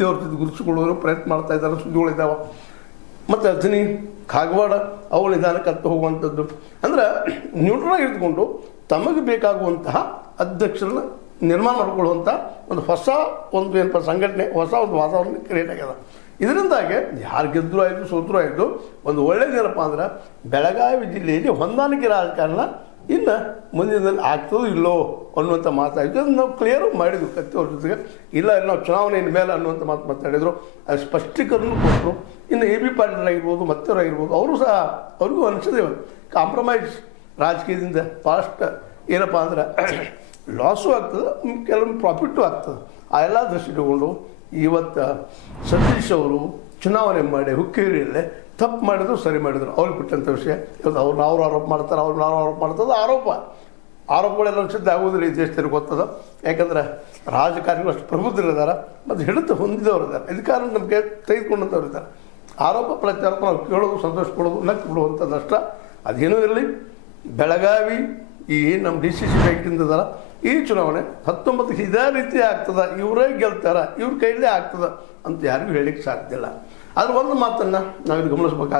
ಅವ್ರ ಜೊತೆ ಗುರುತಿಸಿಕೊಳ್ಳೋರು ಪ್ರಯತ್ನ ಮಾಡ್ತಾ ಇದ್ದಾರೆ, ಸುದ್ದಿಗಳಿದ್ದಾವೆ. ಮತ್ತು ಅಜ್ನಿ ಕಾಗವಾಡ ಅವು ನಿಧಾನಕ್ಕೆ ಹತ್ತು ಹೋಗುವಂಥದ್ದು. ಅಂದ್ರೆ ನ್ಯೂಟ್ರಲ್ ಇದ್ಕೊಂಡು ತಮಗೆ ಬೇಕಾಗುವಂತಹ ಅಧ್ಯಕ್ಷರನ್ನ ನಿರ್ಮಾಣ ಮಾಡಿಕೊಳ್ಳುವಂಥ ಒಂದು ಹೊಸ ಒಂದು ಏನಪ್ಪ ಸಂಘಟನೆ, ಹೊಸ ಒಂದು ವಾತಾವರಣ ಕ್ರಿಯೇಟ್ ಆಗ್ಯದ. ಇದರಿಂದಾಗಿ ಯಾರು ಗೆದ್ದರೂ ಆಯಿತು ಸೋತರೂ ಆಯಿತು, ಒಂದು ಒಳ್ಳೆಯದೇನಪ್ಪ ಅಂದ್ರೆ ಬೆಳಗಾವಿ ಜಿಲ್ಲೆಯಲ್ಲಿ ಹೊಂದಾಣಿಕೆ ರಾಜಕಾರಣ ಇನ್ನು ಮುಂದಿನಲ್ಲಿ ಆಗ್ತದೋ ಇಲ್ಲೋ ಅನ್ನುವಂಥ ಮಾತಾಡಿದ್ದು. ಅದನ್ನು ನಾವು ಕ್ಲಿಯರ್ ಮಾಡಿದ್ವಿ ಕತ್ತಿಯವ್ರ ಜೊತೆಗೆ. ಇಲ್ಲ ನಾವು ಚುನಾವಣೆಯ ಮೇಲೆ ಅನ್ನುವಂಥ ಮಾತಾಡಿದರು. ಅದು ಸ್ಪಷ್ಟೀಕರಣ ಕೊಟ್ಟರು. ಇನ್ನು ಎ ಬಿ ಪಾಟೀಲ್ ಆಗಿರ್ಬೋದು, ಮತ್ತವರು ಆಗಿರ್ಬೋದು, ಅವರು ಸಹ ಅವ್ರಿಗೂ ಅನಿಸಿದೆ ಕಾಂಪ್ರಮೈಸ್ ರಾಜಕೀಯದಿಂದ ಫಾಸ್ಟ್ ಏನಪ್ಪ ಅಂದ್ರೆ ಲಾಸು ಆಗ್ತದೆ, ಕೆಲವೊಂದು ಪ್ರಾಫಿಟ್ಟು ಆಗ್ತದೆ. ಆ ಎಲ್ಲ ದೃಷ್ಟಿ ಇಟ್ಟುಕೊಂಡು ಇವತ್ತು ಸತೀಶ್ ಅವರು ಚುನಾವಣೆ ಮಾಡಿ ಹುಕ್ಕೇರಿಯಲ್ಲೇ ತಪ್ಪು ಮಾಡಿದ್ರು ಸರಿ ಮಾಡಿದ್ರು ಅವ್ರಿಗೆ ಬಿಟ್ಟಂಥ ವಿಷಯ. ಇವತ್ತು ಅವ್ರು ಆರೋಪ ಮಾಡ್ತಾರೆ, ನಾವು ಆರೋಪ ಮಾಡ್ತದೆ. ಆರೋಪಗಳೆಲ್ಲ ಸಿದ್ಧ ಆಗೋದಿಲ್ಲ ಈ ದೇಶದಲ್ಲಿ ಗೊತ್ತದ. ಯಾಕಂದ್ರೆ ರಾಜಕಾರಣಿಗಳು ಅಷ್ಟು ಪ್ರಬುದ್ಧರಿದ್ದಾರೆ ಮತ್ತು ಹಿಡಿದು ಹೊಂದಿದವರು ಇದ್ದಾರೆ, ಅಧಿಕಾರ ನಮಗೆ ತೆಗೆದುಕೊಂಡಂಥವ್ರು ಇದ್ದಾರೆ. ಆರೋಪ ಪ್ರತ್ಯಾರೋಪ ನಾವು ಕೇಳೋದು, ಸಂತೋಷ ಪಡೋದು, ನಕ್ಕು ಬಿಡುವಂಥದ್ದು ಅಷ್ಟ. ಅದೇನೂ ಇರಲಿ, ಬೆಳಗಾವಿ ಈ ನಮ್ಮ DCC ಬ್ಯಾಂಕಿಂದದಲ್ಲ ಈ ಚುನಾವಣೆ 19 ಇದೇ ರೀತಿ ಆಗ್ತದೆ, ಇವರೇ ಗೆಲ್ತಾರ, ಇವ್ರ ಕೈಲೇ ಆಗ್ತದೆ ಅಂತ ಯಾರಿಗೂ ಹೇಳಲಿಕ್ಕೆ ಸಾಧ್ಯ ಇಲ್ಲ. ಆದ್ರೆ ಒಂದು ಮಾತನ್ನು ನಾವಿಲ್ಲಿ ಗಮನಿಸ್ಬೇಕಾಗ್ತದೆ.